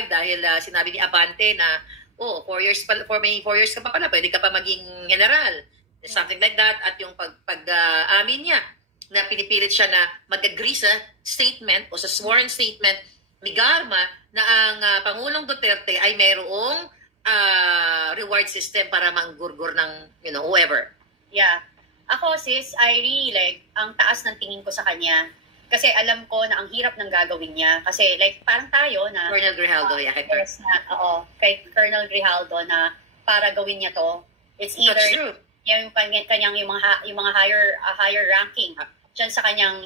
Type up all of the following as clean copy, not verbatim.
disqualified dahil sinabi ni Abante na, 4 years pa, 4 years ka pa pala, pwede ka pa maging general. Something like that. At yung amin niya, na pinipilit siya na mag-agree sa statement o sa sworn statement ni Garma na ang Pangulong Duterte ay mayroong reward system para manggurgur ng, whoever. Yeah. Ako, sis, I really like, ang taas ng tingin ko sa kanya. Kasi alam ko na ang hirap ng gagawin niya. Kasi like, parang tayo na... Colonel Grijaldo, yes, kay Colonel Grijaldo na para gawin niya to. It's either yung kanyang yung mga higher ranking dyan sa kanyang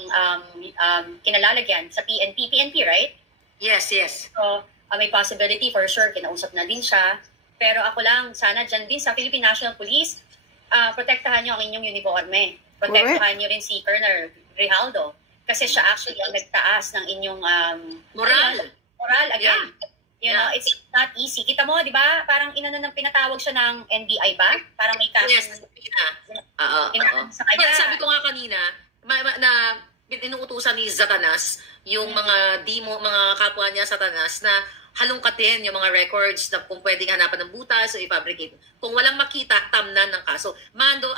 kinalalagyan sa PNP. PNP, right? Yes, yes. So, may possibility for sure. Kinausap na din siya. Pero ako lang, sana dyan din sa Philippine National Police, protektahan niyo ang inyong uniforme. Protektahan niyo rin si Colonel Grijaldo. Kasi siya actually ang nagtaas ng inyong moral again. You know, it's not easy. Kita mo, di ba? Parang pinatawag siya ng NBI ba? Parang may kaso. Yes, sa kanya. Sabi ko nga kanina, na inuutusan ni Satanas, yung mga kapwa niya Satanas na halongkatin yung mga records na kung pwedeng hanapan ng butas o i-fabricate. Kung walang makita, tamnan ng kaso. Mando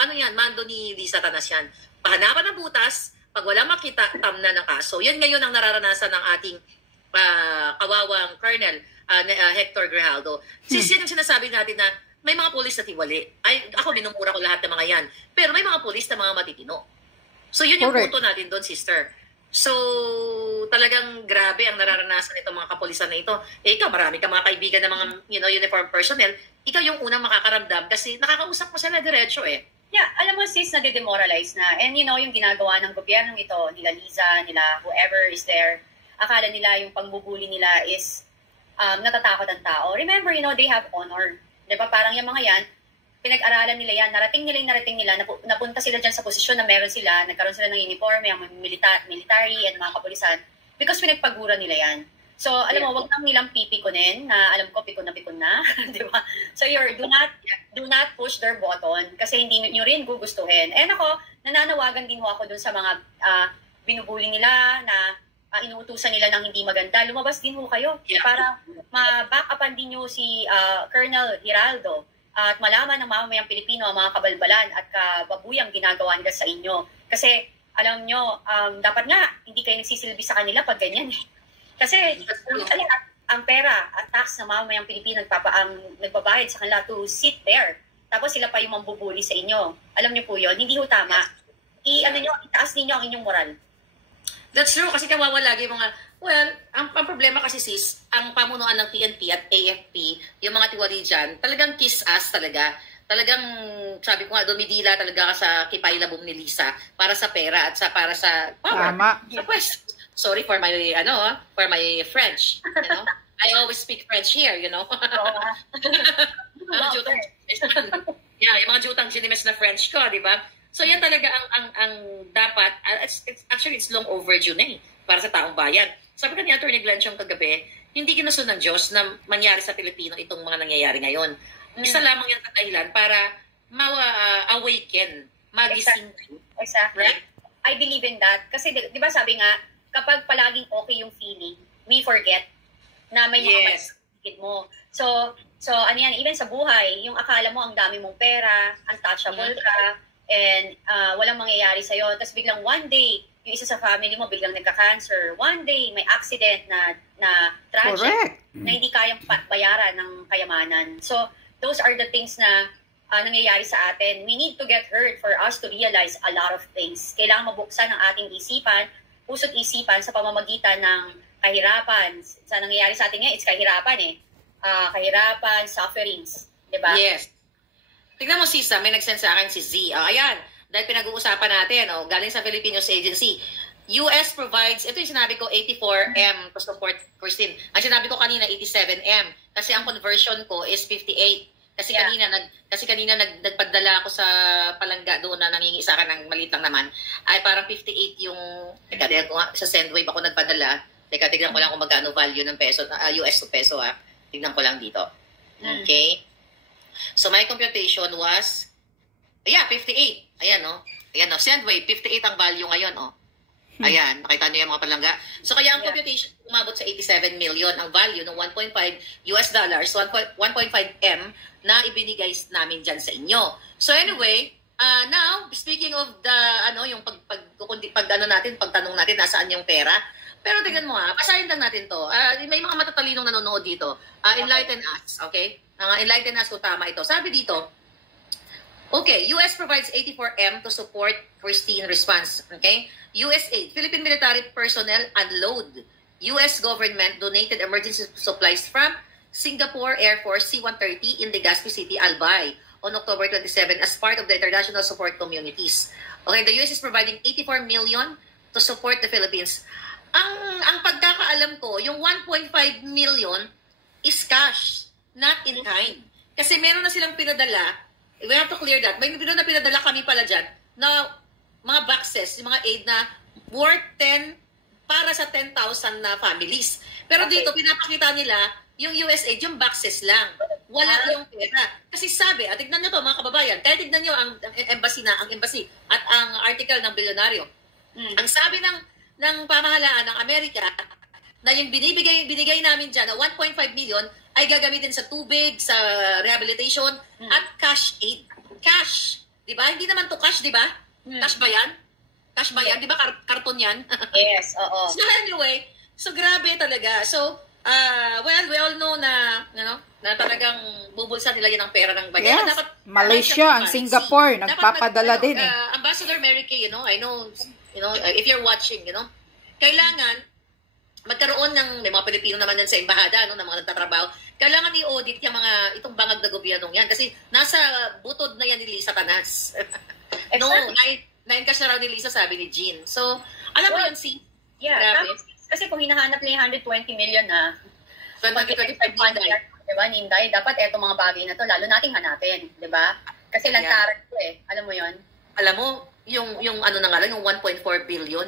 ni Satanas yan. Pahanapan ng butas, pag walang makita, tamnan ng kaso. Yan ngayon ang nararanasan ng ating kawawang Colonel Hector Grijaldo. Yan yung sinasabi natin na may mga polis na tiwali. Ako minumura ko lahat ng mga yan. Pero may mga polis na mga matitino. So yun yung punto natin doon, sister. So talagang grabe ang nararanasan itong mga kapulisan na ito. Ikaw, marami ka mga kaibigan ng mga uniform personnel. Ikaw yung unang makakaramdam kasi nakakausap mo sila diretso Yeah, alam mo sis, nade-demoralize na. And yung ginagawa ng gobyernong ito, nila Liza, nila whoever is there, akala nila yung pangbubuli nila is natatakot ang tao. Remember, they have honor. Diba? Parang yung mga yan, pinag-aralan nila yan, narating nila, napunta sila dyan sa posisyon na meron sila, nagkaroon sila ng uniforme, ang military and mga kapulisan, because pinagpagura nila yan. So, alam mo, wag nang nilang pipikunin na alam ko pikon na, di ba? So, do not push their button kasi hindi nyo rin gugustuhin. And ako, nananawagan din ako dun sa mga binubuli nila na inuutusan nila ng hindi maganda. Lumabas din kayo para ma-back-upan din nyo si Colonel Grijaldo at malaman ng mamamayang Pilipino ang mga kabalbalan at kababuyang ginagawa nila sa inyo. Kasi, alam nyo, dapat nga, hindi kayo nagsisilbi sa kanila pag ganyan Kasi ang pera at tax ng mamamayang Pilipino nagbabayad sa kanila to sit there. Tapos sila pa yung mambubuli sa inyo. Alam niyo po yun, hindi ho tama. Itaas ninyo ang inyong moral. That's true, kasi kawawa lagi mga, ang problema kasi sis, ang pamunuan ng PNP at AFP, yung mga tiwali dyan, talagang kiss ass talaga. Talagang, sabi ko nga, dumidila talaga ka sa kipailabong ni Lisa para sa pera at para sa power. Tama. Sorry for my French, I always speak French here, yung mga jutang chinimes na French ko, di ba? So yan talaga ang dapat, it's long overdue na para sa taong bayan. Sabi ka ni Atty. Glanchong kagabi, hindi ginusto ng Diyos na mangyari sa Pilipino itong mga nangyayari ngayon. Isa lamang yung dahilan para awaken, magising. Exactly. Right? I believe in that. Kasi di ba sabi nga, kapag palaging okay yung feeling, we forget na may mga masakit mo. So ano yan, even sa buhay, yung akala mo ang dami mong pera, untouchable ka, and walang mangyayari sa'yo. Tapos biglang one day, yung isa sa family mo biglang nagka-cancer. One day, may accident na tragic, na hindi kayang bayaran ng kayamanan. So those are the things na nangyayari sa atin. We need to get hurt for us to realize a lot of things. Kailangan mabuksan ang ating isipan, puso't isipan sa pamamagitan ng kahirapan. Sa nangyayari sa atin ngayon, it's kahirapan kahirapan, sufferings. Diba? Yes. Tignan mo, Sisa, may nag-send sa akin si Z. Ayan, dahil pinag-uusapan natin, galing sa Philippine News Agency. US provides, ito yung sinabi ko, 84M to support Christine. Ang sinabi ko kanina, 87M. Kasi ang conversion ko is 58. Kasi kanina nagpadala ako sa palangga doon na nangingi sa akin ng maliit lang naman. Ay parang 58 yung sa Sendwave ako nagpadala. Tignan ko lang kung magkano value ng peso, US to peso Tignan ko lang dito. Okay? So my computation was 58. Ayan Sendwave 58 ang value ngayon Ayan, makita niyo yung mga palangga. So kaya ang computation umabot sa 87 million ang value ng 1.5 US dollars, 1.5 M na ibinigay namin dyan sa inyo. So anyway, now speaking of the yung pagtanong natin nasaan yung pera. Pero tingnan mo basahin lang natin to. May mga matatalinong nanonood dito. Enlighten us, okay? Enlighten us kung tama ito. Sabi dito, okay, US provides 84M to support pristine response. Okay? USAID, Philippine military personnel unload. US government donated emergency supplies from Singapore Air Force C-130 in Legazpi City, Albay on October 27 as part of the international support communities. Okay, the US is providing 84 million to support the Philippines. Ang pagkakaalam ko, yung 1.5 million is cash, not in kind. Kasi meron na silang pinadala. We have to clear that. May pinadala kami pala dyan na mga boxes, yung mga aid na worth 10 para sa 10,000 na families. Pero dito, pinapakita nila yung USAID, yung boxes lang. Wala yung pera. Kasi sabi, tignan nyo to mga kababayan, kaya tignan nyo ang embassy at ang article ng Bilyonaryo. Ang sabi ng pamahalaan ng Amerika na yung binigay namin dyan na 1.5 million ay gagamitin sa tubig, sa rehabilitation, at cash aid. Cash. Diba? Hindi naman to cash, diba? Cash ba yan? Cash ba yan? Diba karton yan? Yes, oo. So anyway, so grabe talaga. So, well, we all know na, na talagang bubulsa nila yan ang pera ng bayan. Yes. Dapat, Malaysia, ang Singapore, nagpapadala din eh. Ambassador Mary Kay, I know, if you're watching, kailangan magkaroon may mga Pilipino naman yan sa embahada, ng mga nagtatrabaho, kailangan i-audit yung itong bangag na gobyernong yan kasi nasa butod na yan ni Lisa Tanas. No, na-encash na raw ni Lisa, sabi ni Jean. So, alam mo yun, grabe. Kasi kung hinahanap nila yung 120 million na 2025 diba, Ninday, dapat etong mga bagay na to, lalo nating hanapin, diba? Kasi lantaran ko alam mo yun? Alam mo, yung yung 1.4 billion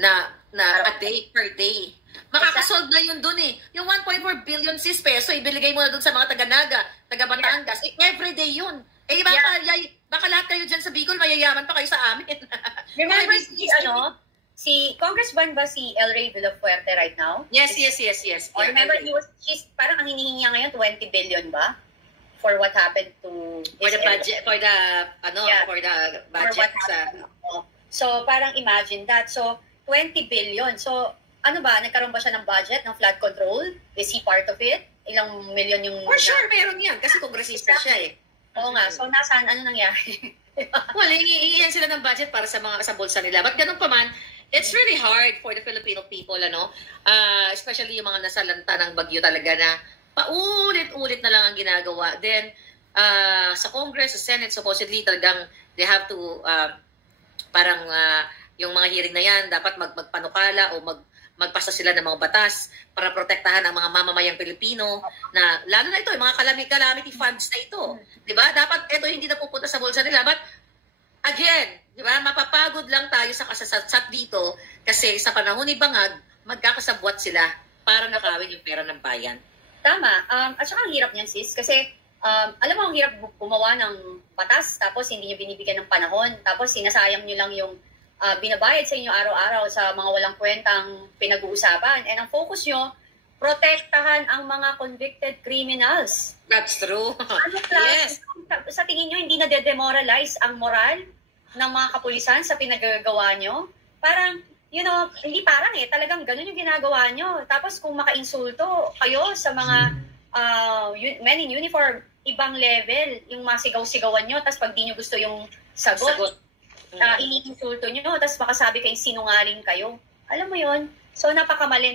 na a day per day. Makakasolve na yun dun Yung 1.4 billion peso, ibiligay mo na dun sa mga taga-Naga, taga-Batangas. Everyday yun. Baka lahat kayo dyan sa Bicol, mayayaman pa kayo sa amin. Remember si Congressman ba si El Rey Villafuerte right now? Yes. Remember, she's parang ang hinihingi niya ngayon, 20 billion ba? For what happened to... For the budget. So, parang imagine that. So, 20 billion. So, ano ba? Nagkaroon ba siya ng budget ng flood control? Is he part of it? Ilang million yung... For sure, meron yan. Kasi kongresista siya Oo nga. So, nasaan? Ano nangyari? Well, hihingihan sila ng budget para sa bulsa nila. But ganun pa man, it's really hard for the Filipino people, especially yung mga nasalanta ng bagyo talaga na paulit-ulit na lang ang ginagawa. Then, sa Congress, sa Senate, supposedly talagang they have to, yung mga hearing na yan, dapat magpanukala o magpasa sila ng mga batas para protektahan ang mga mamamayang Pilipino na, lalo na ito, yung mga calamity funds na ito. Diba? Dapat ito hindi na pupunta sa bulsa nila. But, again, diba, mapapagod lang tayo sa kasasatsat dito kasi sa panahon ni Bangag, magkakasabwat sila para nakawin yung pera ng bayan. Tama. At saka ang hirap niyan, sis, kasi alam mo, ang hirap gumawa ng batas tapos hindi nyo binibigyan ng panahon tapos sinasayang nyo lang yung binabayad sa inyo araw-araw sa mga walang kwentang pinag-uusapan. And ang focus nyo, protektahan ang mga convicted criminals. That's true. Yes. Sa tingin nyo, hindi na de-demoralize ang moral ng mga kapulisan sa pinagagawa nyo? Parang, hindi parang talagang ganun yung ginagawa nyo. Tapos kung maka-insulto kayo sa mga men in uniform, ibang level, yung masigaw-sigawan nyo, tapos pag di nyo gusto yung sagot. Iniinsulto nyo, tapos makasabi kayong sinungaling kayo. Alam mo yon. So, napaka-mali,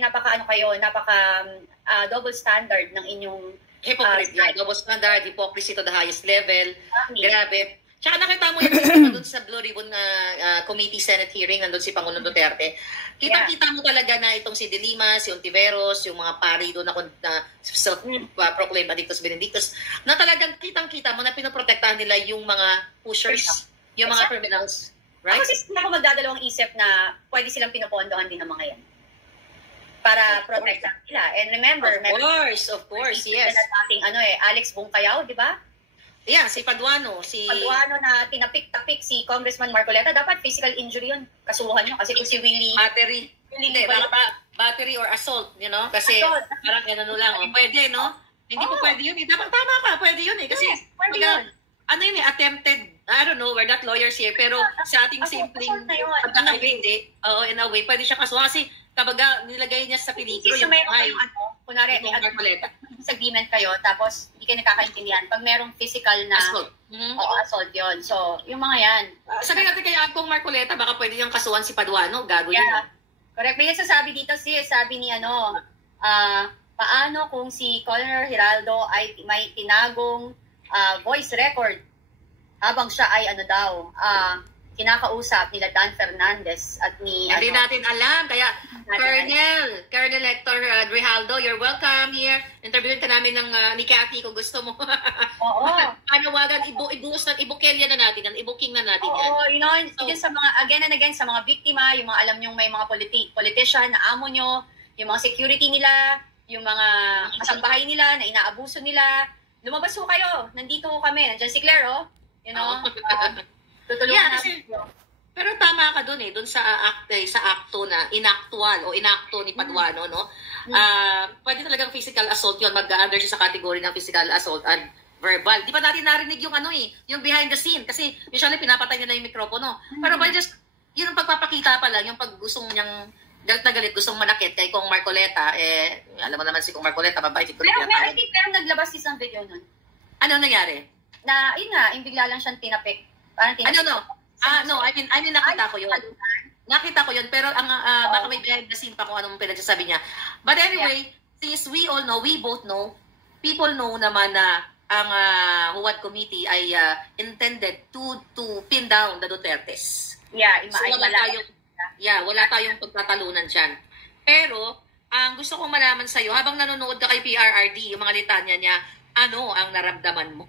double standard ng inyong... Hypocrisy. Double standard, hypocrisy to the highest level. Grabe. Tsaka nakita mo yung doon sa Blue Ribbon Committee Senate hearing, nandun si Pangulong Duterte. Kita mo talaga na itong si De Lima, si Ontiveros, yung mga pari doon na self-proclaimed Benedictus Benedictus, na talagang kitang-kita mo na pinoprotektahan nila yung mga pushers, yung mga criminals. Right? Kasi hindi ako magdadalawang isip na pwede silang pinopondohan din ng mga yan. Para protektahan nila. And remember, of course, yes. Ating Alex Bungkayaw, di ba? Yeah, si Paduano. Paduano na tinapik-tapik si Congressman Marcoleta, dapat physical injury yun. Kasuhan nyo. Kasi kung si Willie... Battery. Hindi, battery or assault, Kasi assault. parang lang. Pwede, no? Hindi po pwede yun. Dapat tama ka, pwede yun Kasi, yes, pwede yun. Ano yun attempted, I don't know, we're not lawyers here, pero sa ating simpleng pagkakaintindi, in a way, pwede siya kasuhan. Kasi, kabaga, nilagay niya sa peligro yung buhay. Kunwari, disagreement kayo, tapos hindi kayo nakakaintindihan. Pag merong physical na assault. Assault yun. So, yung mga yan. Sabi natin kay Angkong Marcoleta, baka pwede niyang kasuhan si Paduano, gago yun. Correct. May nagsasabi dito sabi ni paano kung si Colonel Giraldo ay may tinagong voice record habang siya ay kinakausap nila Dan Fernandez at ni... Hindi natin alam. Kaya, Colonel Hector Grijaldo, you're welcome here. Interviewin ka namin ni Cathy kung gusto mo. Oo. Panawagan, ibukelya na natin yan. Ibuking na natin yan. So, sa mga, again and again, sa mga biktima, yung mga alam nyong may mga politician na amo nyo, yung mga security nila, yung mga kasambahay nila na inaabuso nila, lumabas ho kayo. Nandito ho kami. Nandiyan si Claire, tutulungan natin. Pero tama ka doon doon sa akto na inakto ni Paduano, no? Pwede talagang physical assault 'yon, mag-under siya sa category ng physical assault and verbal. Di ba natin narinig yung yung behind the scene kasi usually pinapatay niya na yung mikropono. Pero by just yun ang pagpapakita pa lang, yung pag gustong niyang galit na galit, gustong manakit kay Kong Marcoleta, alam mo naman si Kong Marcoleta, mabait ito. Pero I think naglabas isang video nun. Ano nangyari? Na, yun nga, yung bigla lang siyang tinapik. I mean, nakita ko yun. Nakita ko yun, pero baka may behind the scene pa kung anong pinagsasabi niya. But anyway, since we all know, we both know, people know naman na ang Huwad Committee ay intended to pin down the Dutertes. Yeah, wala tayong pagtatalunan dyan. Pero, ang gusto kong malaman sa'yo, habang nanonood ka kay PRRD, yung mga litanya niya, ano ang naramdaman mo?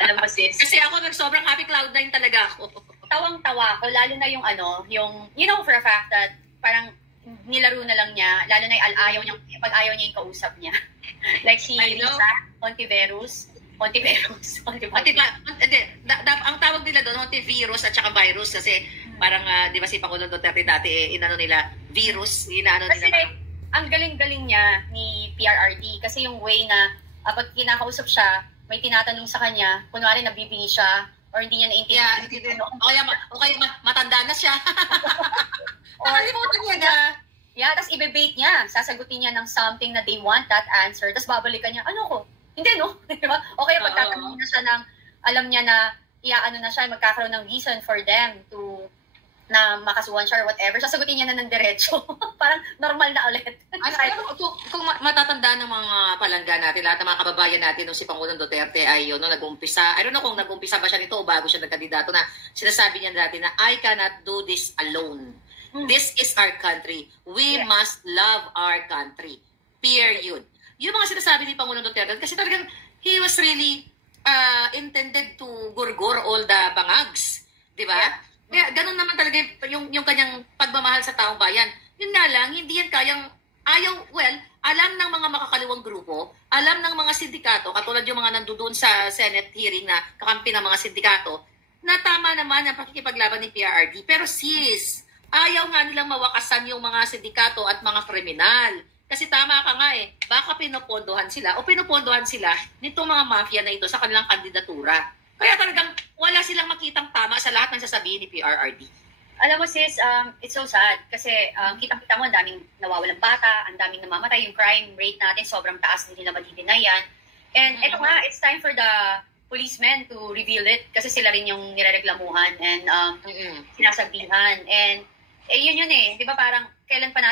Alam mo sis. Kasi ako sobrang happy cloud9 talaga ako. Tawang-tawa ko, lalo na yung you know for a fact that parang nilaro na lang niya, lalo na yung pag ayaw niya yung kausap niya. Like si Lisa Montiveros. Ang tawag nila doon, Montivirus at saka virus kasi parang, di ba si Pangulong Duterte dati, inano nila, virus, inaano nila. Kasi ang galing-galing niya ni PRRD kasi yung way na pag kinakausap siya, may tinatanong sa kanya, kunwari nabibingi siya, or hindi niya naintindihan. O kaya matanda na siya. Nakalimutan niya na. Yeah, tapos ibe-bait niya. Sasagutin niya ng something na they want that answer. Tapos babalikan niya, ano ko? Hindi, no? Diba? O kaya pagtatanong na siya ng, alam niya na, na siya, magkakaroon ng reason for them to na makasuhan siya or whatever, sasagutin niya na ng diretso. Parang normal na ulit. Kung matatanda ng mga palangga natin, lahat ng mga kababayan natin nung si Pangulong Duterte ay nag-umpisa. I don't know kung nag-umpisa ba siya nito o bago siya nagkandidato na sinasabi niya dati na I cannot do this alone. This is our country. We must love our country. Period. Yung mga sinasabi ni Pangulong Duterte kasi talagang he was really intended to gurgur all the bangags. Di ba? Yeah. Kaya ganun naman talaga yung kanyang pagmamahal sa taong bayan. Yun nga lang, hindi yan kayang alam ng mga makakaliwang grupo, alam ng mga sindikato, katulad yung mga nandoon sa Senate hearing na kakampi ng mga sindikato, na tama naman ang pakikipaglaban ni PRRD. Pero ayaw nga nilang mawakasan yung mga sindikato at mga kriminal. Kasi tama ka nga baka pinopondohan sila nitong mga mafia na ito sa kanilang kandidatura. Kaya talagang wala silang makitang tama sa lahat ng sasabihin ni PRRD. Alam mo sis, it's so sad kasi kitang-kita mo ang daming nawawalang bata, ang daming namamatay, yung crime rate natin sobrang taas, hindi nila madidinayan. And ito nga, it's time for the policemen to reveal it kasi sila rin yung nirereklamuhan and sinasabihan. And yun di ba parang kailan pa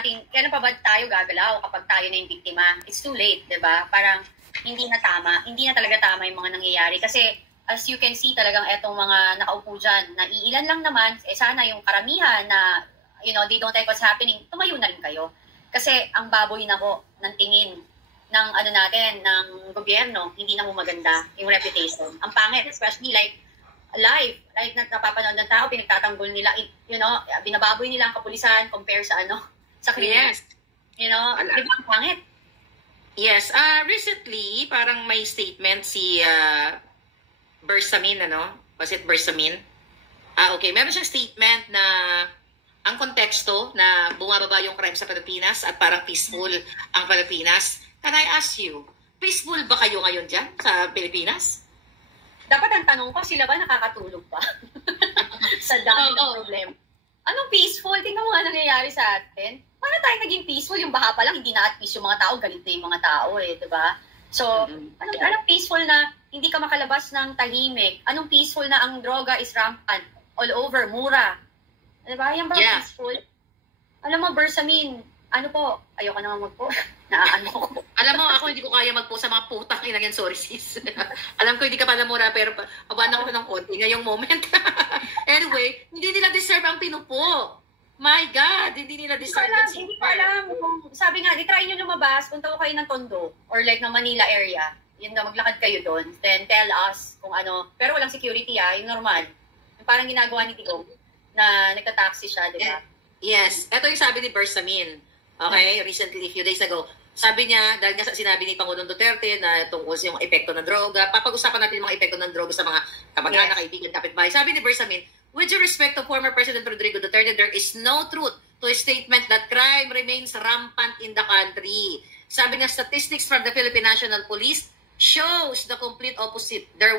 ba tayo gagalaw kapag tayo na yung biktima? It's too late, di ba? Parang hindi na talaga tama yung mga nangyayari kasi as you can see talagang etong mga nakaupo dyan, na iilan lang naman, sana yung karamihan na, they don't like what's happening, tumayo na rin kayo. Kasi ang baboy na po ng tingin ng ng gobyerno, hindi na mo maganda yung reputation. Ang pangit, especially like napapanood ng tao, pinagtatanggol nila, binababoy nila ang kapulisan compare sa sa krimen. Yes. Di ba ang pangit? Yes. Recently, parang may statement si Bersamin, ano? Was it Bersamin? Okay. Meron siyang statement na ang konteksto na bumababa yung crime sa Pilipinas at parang peaceful ang Pilipinas. Can I ask you, peaceful ba kayo ngayon dyan sa Pilipinas? Dapat ang tanong ko, sila ba nakakatulog pa? Sa dami ng problem. Anong peaceful? Tingnan mo nga nangyayari sa atin. Paano tayo naging peaceful? Yung baha pa lang, hindi na at peace yung mga tao, galit na yung mga tao diba? So, anong peaceful na hindi ka makalabas ng tahimik? Anong peaceful na ang droga is rampant all over, mura? Diba? Yan ba peaceful? Alam mo, Bersamin, ano po, ayoko naman magpo. Naaano ko. Alam mo, ako hindi ko kaya magpo sa mga putang ina yan. Sorry, sis. Alam ko hindi ka pala mura, pero pabana ko ng konti ngayong moment. Anyway, hindi nila deserve ang pinupo. My God, hindi nila deserve. Hindi ko alam. Sabi nga, di try nyo lumabas, punta ko kayo ng Tondo or like ng Manila area. Yun na, maglakad kayo doon. Then tell us kung ano. Pero walang security yung normal. Yung parang ginagawa ni Tigong na nagta-taxi siya, di ba? Yes. Ito yung sabi ni Bersamin. Okay, recently, few days ago. Sabi niya, dahil nga sinabi ni Pangulong Duterte na tungkol sa yung epekto ng droga, papag-usapan natin yung mga epekto ng droga sa mga kamag-anak, kaibigan, kapitbahay. Sabi ni Bersamin, with due respect to former President Rodrigo Duterte, there is no truth to a statement that crime remains rampant in the country. Sabi niya, statistics from the Philippine National Police shows the complete opposite. There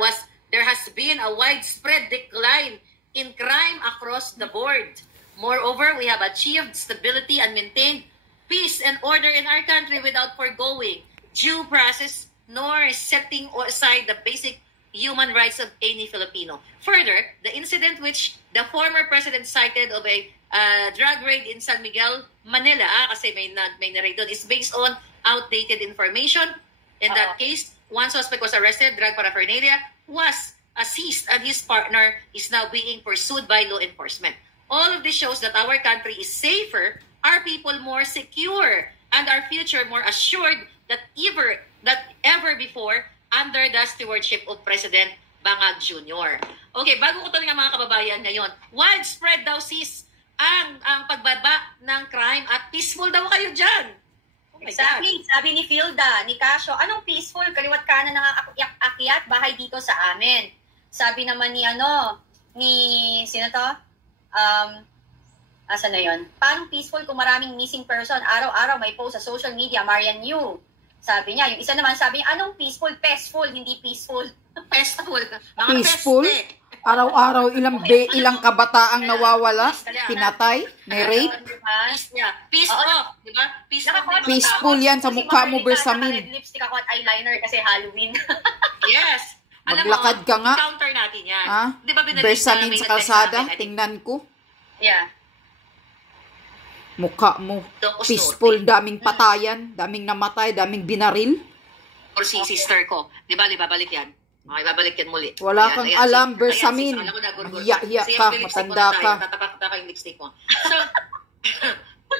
has been a widespread decline in crime across the board. Moreover, we have achieved stability and maintained peace and order in our country without foregoing due process nor setting aside the basic human rights of any Filipino. Further, the incident which the former president cited of a drug raid in San Miguel, Manila, kasi may na-raid doon, is based on outdated information. In that case, one suspect was arrested, drug paraphernalia was seized, and his partner is now being pursued by law enforcement. All of this shows that our country is safer, our people more secure, and our future more assured that ever before under the stewardship of President Bangag Jr. Okay, bago ko tanong mga kababayan ngayon, widespread daw sis ang pagbaba ng crime at peaceful daw kayo dyan. Oh exactly. God. Sabi ni Filda, ni Casio, anong peaceful? Kaliwat kanan ng akyat bahay dito sa amin. Sabi naman ni sino to? Asa na yon? Paano peaceful kung maraming missing person? Araw-araw may post sa social media, Marian Yu. Sabi niya. Yung isa naman sabi niya, anong peaceful? Pestful, hindi peaceful. Pestful. Mga peaceful? Peste. Araw-araw ilang kabataang nawawala, pinatay, may rape. Peaceful, di ba? Peaceful yan sa mukha mo, Bersamin. Red lipstick ako at eyeliner kasi Halloween. Yes. Maglakad ka nga. Counter natin yan. Di ba Bersamin sa kalsada? Tingnan ko. Yeah. Mukha mo. Peaceful, daming patayan, daming namatay, daming binaril. Or si sister ko. Di ba, babalik yan? Okay, babalik yan muli. Wala kang alam, Bersamin. Hiya ka, matanda ka. Tatapak ka yung lipstick mo. So,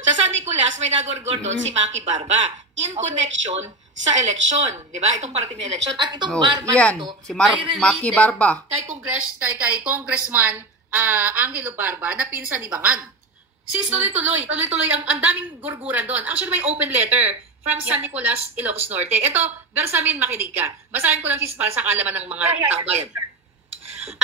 sa San Nicolas, may nagurgur doon si Maki Barba. In connection sa eleksyon. Di ba? Itong parating na eleksyon. At itong Barba nito, si Maki Barba. Kay Congressman Angelo Barba na pinsan ni Bangag. Sis, tuloy-tuloy ang daming gurguran doon. Actually, may open letter from San Nicolas, Ilocos Norte. Ito, Bersamin, makinig ka. Basahin ko lang sis para sa kaalaman ng mga tao bayan.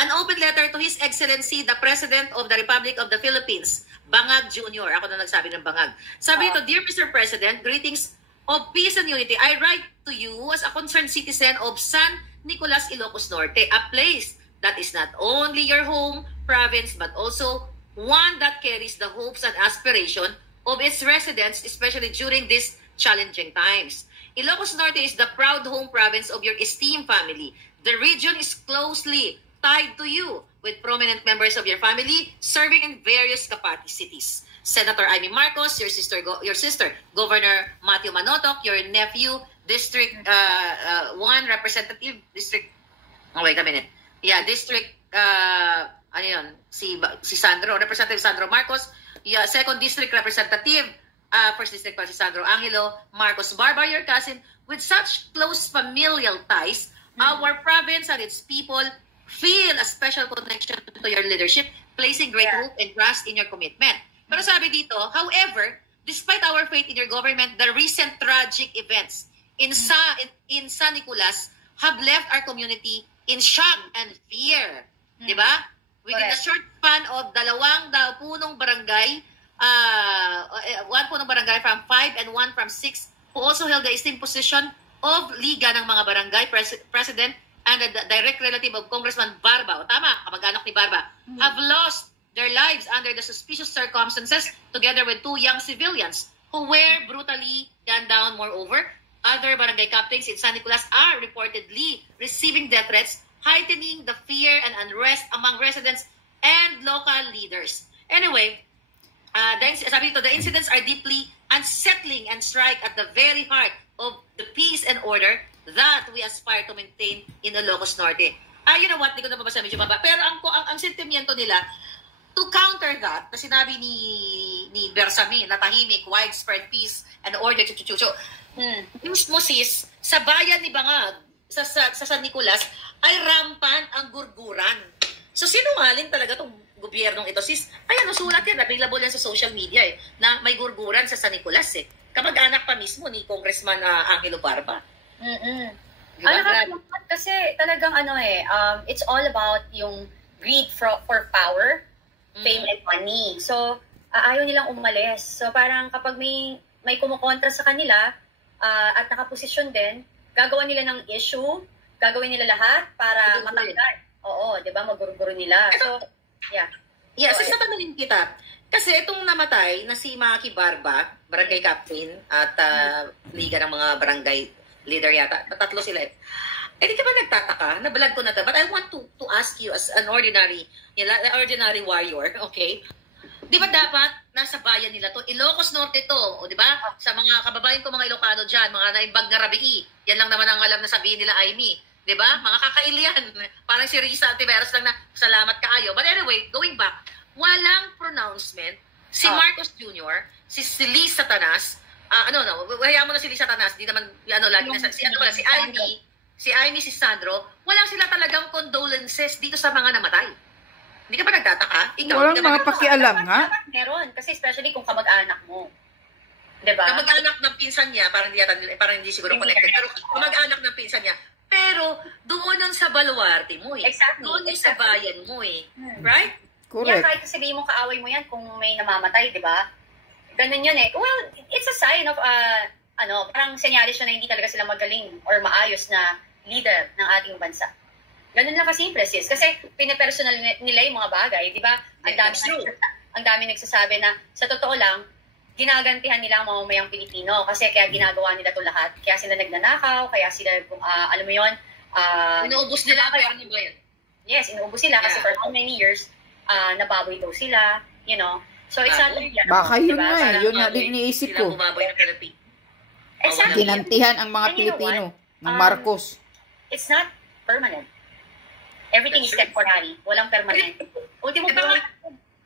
An open letter to His Excellency, the President of the Republic of the Philippines, Bangag Jr. Ako na nagsabi ng Bangag. Sabi ito, Dear Mr. President, greetings of peace and unity. I write to you as a concerned citizen of San Nicolas, Ilocos Norte, a place that is not only your home province, but also one that carries the hopes and aspiration of its residents, especially during these challenging times. Ilocos Norte is the proud home province of your esteemed family. The region is closely tied to you, with prominent members of your family serving in various capacities. Senator Amy Marcos, your sister Governor Matthew Manotoc, your nephew, District 1 Representative, District, wait a minute. Yeah, District, si Sandro, Representative Sandro Marcos, Second District Representative, First District si Sandro Angelo Marcos Barba, your cousin, with such close familial ties, our province and its people feel a special connection to your leadership, placing great hope and trust in your commitment. Pero sabi dito, however, despite our faith in your government, the recent tragic events in San Nicolas have left our community in shock and fear. Di ba? Within a short span of punong barangay, one punong barangay from 5 and one from 6, who also held the esteemed position of Liga ng mga Barangay President and the direct relative of Congressman Barba, o tama, kamag-anak ni Barba, have lost their lives under the suspicious circumstances together with 2 young civilians who were brutally gunned down. Moreover, other barangay captains in San Nicolas are reportedly receiving death threats, heightening the fear and unrest among residents and local leaders. Anyway, sabi dito, the incidents are deeply unsettling and strike at the very heart of the peace and order that we aspire to maintain in Ilocos Norte. You know what, hindi ko na mabasa medyo baba. Pero ang sentimiento nila, to counter that, na sinabi ni Bersamin, na tahimik, widespread peace and order, chuchuchucho. Mismo sis, sa bayan ni Bangag, sa San Nicolas, ay rampant ang gurguran. So sinungaling talaga tong gobyernong ito, sis. Ayan, sulat yan, available yan sa social media na may gurguran sa San Nicolas Kamag-anak pa mismo ni Congressman Angelo Barba. Diba? Kasi talagang it's all about yung greed for power, fame and money. So, ayaw nilang umalis. So, parang kapag may kumukontra sa kanila at nakaposisyon din, gagawa nila ng issue, gagawin nila lahat para matanggal. Oo, di ba? Maguruguro nila. So, yeah. Yes, so, tatanungin kita. Kasi itong namatay na si Maki Barba, barangay captain at liga ng mga barangay leader yata. Tatlo sila di ka ba nagtataka? Nabalag ko na to. But I want to ask you as an ordinary warrior, okay? Di ba dapat nasa bayan nila to? Ilocos Norte to, o di ba? Sa mga kababayan ko, mga Ilocano dyan, mga naimbag na rabii, yan lang naman ang alam na sabihin nila, Aimee. Di ba? Mga kakailian. Parang si Risa Tiveros lang na salamat kaayo. But anyway, going back, walang pronouncement. Si Marcos Jr., si Liz Satanas, hayaan mo na si Liz Satanas, di naman, lagi na, si Aimee, si Sandro, walang sila talagang condolences dito sa mga namatay. Hindi ka ba nagtataka? Ikaw, walang mga pakialam nga. Meron, kasi especially kung kamag-anak mo. Diba? Kamag-anak ng pinsan niya, parang hindi siguro connected, pero kamag-anak ng pinsan niya. Pero doon ang sa baluarte mo Exactly. Doon yung sa bayan mo Right? Correct. Yeah, kahit sabihin mong kaaway mo yan kung may namamatay, di ba? Ganun yun Well, it's a sign of, parang senyales siya na hindi talaga sila magaling or maayos na leader ng ating bansa. Ganun lang kasimple, sis. Kasi pinapersonal nila yung mga bagay, di ba? Ang dami nagsasabi na, sa totoo lang, ginagantihan nila ang mamamayang Pilipino kasi kaya ginagawa nila ito lahat. Kaya sila nagnanakaw, kaya sila, alam mo yun, inuubos nila, kaya ano ba yan? Yes, inuubos sila kasi for how many years, nababoy daw sila, you know. So, it's not like, baka yun diba? Yun na din iniisip ko. Sila bumaboy ng Pilipino. Exactly. Ginantihan ang mga Pilipino ng Marcos. It's not permanent. Everything is temporary. Walang permanent. Ultimo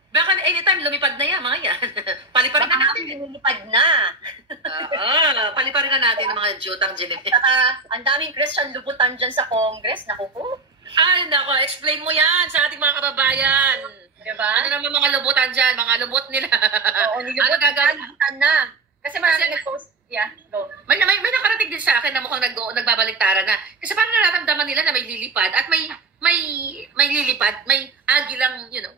baka anytime lumipad na yan, mga yan. Paliparin na natin. Lumipad na. Paliparin na natin ang mga jutang Genevieve. Ang daming Christian lubutan dyan sa Congress. Naku po. Ay, nako, explain mo yan sa ating mga kababayan. Diba? Ano naman mga lubutan dyan? Mga lubot nila. Oo, ano gagawin? Na. Kasi maraming nag-post. Yeah, go. May nakarating din sa akin na mukhang nagbabaliktaran na. Kasi parang nararamdaman nila na may lilipad at may lilipad, may agilang, you know.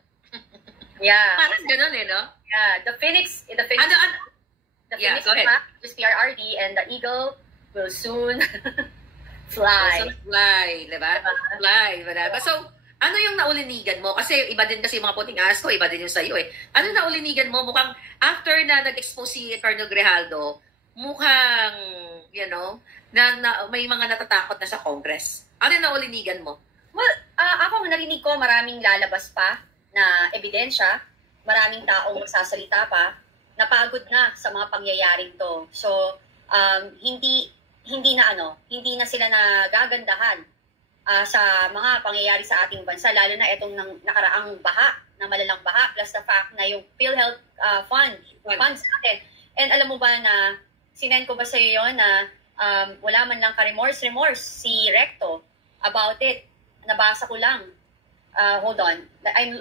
Yeah. Parang gano'n no? Yeah, the Phoenix the Phoenix is PRRD and the eagle will soon fly. Will soon fly, diba? Fly, diba? So, ano yung naulinigan mo? Kasi iba din kasi yung mga puting ahas ko, iba din yung sa'yo Ano naulinigan mo? Mukhang after na nag-expose si Colonel Grijaldo, mukhang, you know, na may mga natatakot na sa Congress. Ano yung naulinigan mo? Well, ako narinig ko maraming lalabas pa na ebidensya, maraming taong magsasalita pa, napagod na sa mga pangyayaring to. So, hindi na sila nagagandahan sa mga pangyayari sa ating bansa, lalo na itong nakaraang baha, na malalang baha, plus the fact na yung PhilHealth funds natin. And alam mo ba na, sinend ko ba sa iyo yun na wala man lang ka-remorse si Recto about it. Nabasa ko lang. Hold on.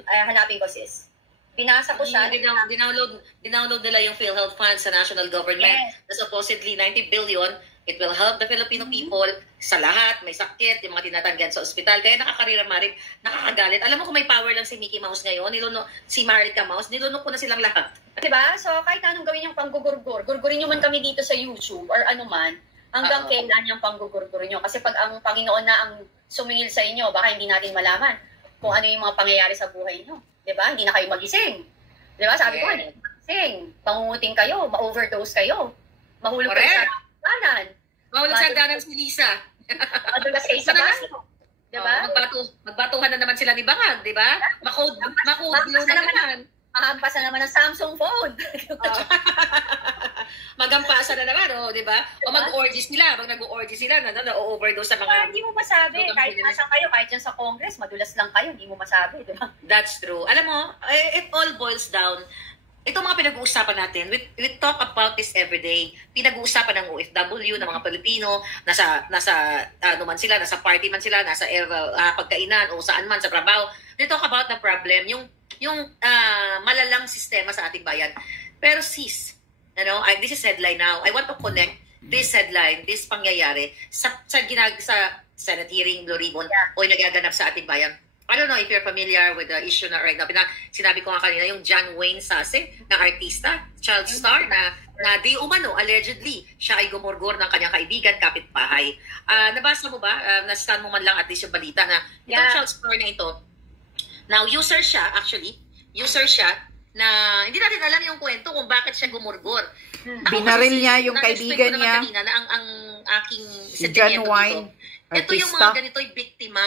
Hanapin ko, sis. Pinasa ko siya. Dinownload nila yung PhilHealth Fund sa national government na supposedly 90 billion. It will help the Filipino people sa lahat. May sakit, yung mga tinatanggihan sa ospital. Kaya nakakarira-marig, nakakagalit. Alam mo kung may power lang si Mickey Mouse ngayon, si Marika Mouse, nilunok ko na silang lahat. Diba? So, kahit anong gawin yung panggugurgur, gurgurin nyo man kami dito sa YouTube or ano man, hanggang kailan yung panggugurgur nyo. Kasi pag ang Panginoon na ang sumingil sa inyo, baka hindi natin malaman kung ano yung mga pangyayari sa buhay nyo. Diba? Hindi na kayo magising. Diba? Sabi ko, hindi magising. Pangunguting kayo, ma-overdose kayo. Mahulog kayo sa kanan. Mahulog sa kanan si Lisa. Madulas kayo sa baso. Diba? Magbatuhan na naman sila ni Bangag, diba? Makode blue na naman. Makampasan naman ng Samsung phone. Magampasan na naman, di ba? O mag-orgy sila. Pag nag-orgy sila, na-overdose sa mga... Hindi mo masabi. Kahit nasan kayo, kahit yan sa Congress, madulas lang kayo, hindi mo masabi, di ba? That's true. Alam mo, it all boils down. Itong mga pinag-uusapan natin, we talk about this every day. Pinag-uusapan ng OFW, ng mga Pilipino, nasa ano man sila, nasa party man sila, nasa pagkainan o saan man sa trabaho. They talk about the problem, yung malalang sistema sa ating bayan. Pero sis, this is headline now. I want to connect this headline, this pangyayari sa Senate hearing, Blue Ribbon, o nagaganap sa ating bayan. I don't know if you're familiar with the issue na right now. Sinabi ko nga kanina, yung John Wayne Sase na artista, child star, na di umano, allegedly, siya ay gumurgor ng kanyang kaibigan, kapitbahay. Nabasa mo ba? Na-scan mo man lang at least yung balita na itong child star na ito. Now, user siya na hindi natin alam yung kwento kung bakit siya gumurgor. Binaril niya yung kaibigan niya. Kanina, na ang aking si John Wayne, ito yung mga ganito'y biktima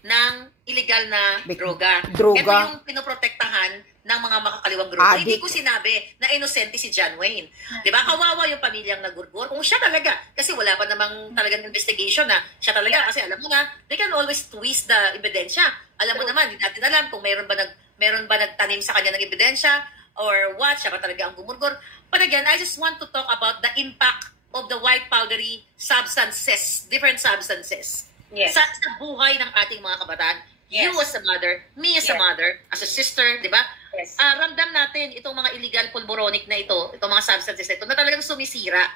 ng illegal na droga. Ito yung pinoprotektahan ng mga makakaliwang grupo. Hindi ko sinabi na inosente si John Wayne. Diba? Kawawa yung pamilyang nagurgur. Kung siya talaga, kasi wala pa namang talagang investigation na siya talaga. Kasi alam mo na, they can always twist the ebidensya. Alam mo naman, hindi natin alam kung meron ba nagtanim sa kanya ng ebidensya or what, siya ba talaga ang gumurgur. But again, I just want to talk about the impact of the white powdery substances, different substances. Yes. Sa buhay ng ating mga kabataan, you as a mother, me as a mother, as a sister, di ba? Yes. Ramdam natin itong mga illegal pulboronic na ito, itong mga substances na ito, na talagang sumisira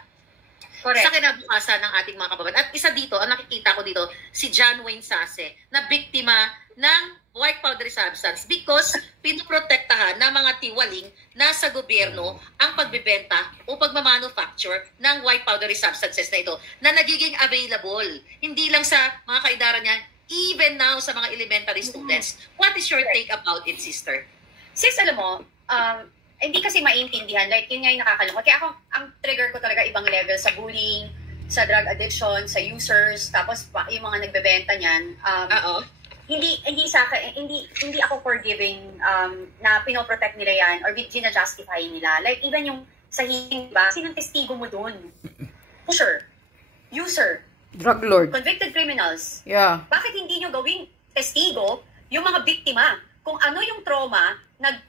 sa kinabukasan ng ating mga kababayan. At isa dito, ang nakikita ko dito, si John Wayne Sase, na biktima ng white powdery substance because pinoprotektahan ng mga tiwaling nasa gobyerno ang pagbebenta o pagmamanufacture ng white powdery substances na ito na nagiging available. Hindi lang sa mga kaidara niya, even now sa mga elementary students. What is your take about it, sister? Sis, alam mo, hindi kasi maintindihan. Like, yun nga yung nakakalungkot. Kaya ako, ang trigger ko talaga ibang level sa bullying, sa drug addiction, sa users, tapos yung mga nagbebenta niyan. Hindi ako forgiving na pinoprotect nila yan or gina-justify nila. Like, even yung sa hearing, ba? Sinong testigo mo dun? Pusher. User. Drug lord. Convicted criminals. Yeah. Bakit hindi nyo gawing testigo yung mga biktima? Kung ano yung trauma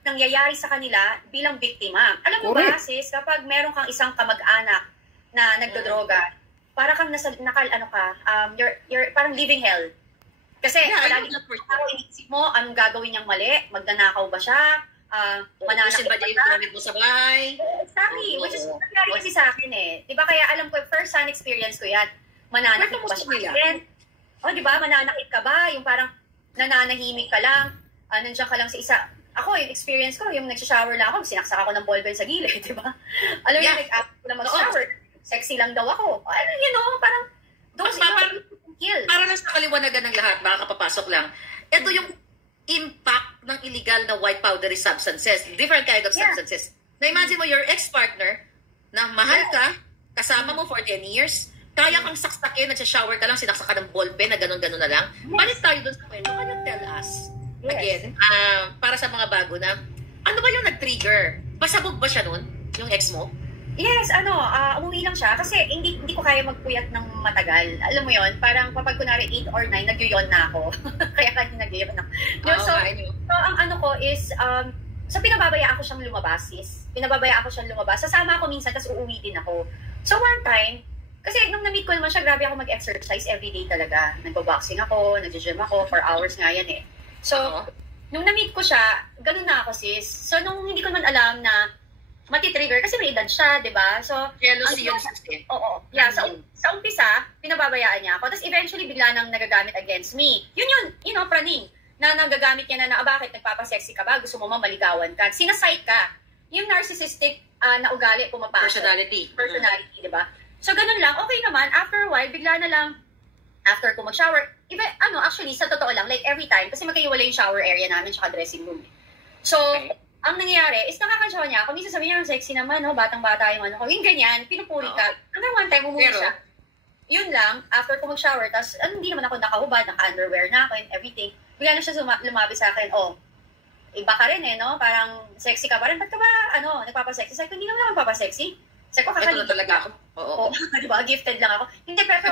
nangyayari sa kanila bilang biktima. Alam mo ba, sis, kapag meron kang isang kamag-anak na nagdodroga, para kang you're parang living hell. Kasi palagi iniisip mo, anong gagawin niyang mali? Magnanakaw ba siya? Mananakit ba yung gamit mo sa bahay? Exactly. Which is nangyari kasi sa akin eh. Diba kaya alam ko, first-hand experience ko yan. Mananakit ba siya? Diba? Mananakit ka ba? Yung parang nananahimik ka lang. Nandiyan ka lang sa isa. Ako, yung experience ko, yung nagsha-shower lang ako, sinaksak ako ng ballpen sa gilid, diba? Alam mo, after ko na mag-shower, sexy lang daw ako. Parang, those para lang sa kaliwanagan ng lahat, baka kapapasok lang. Ito yung impact ng illegal na white powdery substances. Different kind of substances. Na-imagine mo, your ex-partner, na mahal ka, kasama mo for 10 years, kaya kang saksakin, nagsha-shower ka lang, sinaksak ka ng ballpen na gano'n-gano'n na lang. Balik tayo doon sa kwento. Can you tell us, again, para sa mga bago na, ano ba yung nag-trigger? Pasabog ba siya nun, yung ex mo? Yes, umuwi lang siya kasi hindi ko kaya magpuyat ng matagal. Alam mo yon, parang kapag kunwari 8 or 9, nagyuyon na ako. Kaya nagyuyon na. So, ang ano ko is, so pinababayaan ko siyang lumabas, sis. Pinababayaan ko siyang lumabas. Sasama ako minsan, tapos uuwi din ako. So one time, kasi nung na-meet ko naman siya, grabe ako mag-exercise everyday talaga. Nagbo-boxing ako, nag-gym ako, for hours nga yan eh. So, nung na-meet ko siya, ganun na ako, sis. So, nung hindi ko naman alam na matitrigger, kasi may edad siya, di ba? So, jealousy yun, sis. Oo. Yeah, sa umpisa, pinababayaan niya ako. Tapos eventually, bigla nang nagagamit against me. Yun, praning, na nagagamit niya na bakit nagpapasexy ka ba? Gusto mo maligawan ka? Sinasite ka. Yung narcissistic na ugali pumapasok. Personality, di ba? So, ganun lang. Okay naman. After a while, bigla na lang, after ko mag-shower, actually, sa totoo lang, like every time, kasi magkaiwala yung shower area namin tsaka dressing room. So, ang nangyayari is nakakadyawa niya ako. Minsan sabi niya, sexy naman, no? Batang-bata yung ano ko. Yung ganyan, pinupuri ka. Hanggang one time, umuwi siya. Yun lang, after ko mag-shower, tapos hindi naman ako nakahubad, naka-underwear na ako and everything. Bigla na siya lumabi sa akin, iba ka rin no? Parang sexy ka pa rin. Ba't ka ba, nagpapasexy? Sabi ko, hindi naman ako papasexy. Sabi ko, kakalimutan. Ito talaga ako. Oo. Diba? Gifted lang ako. Hindi, pero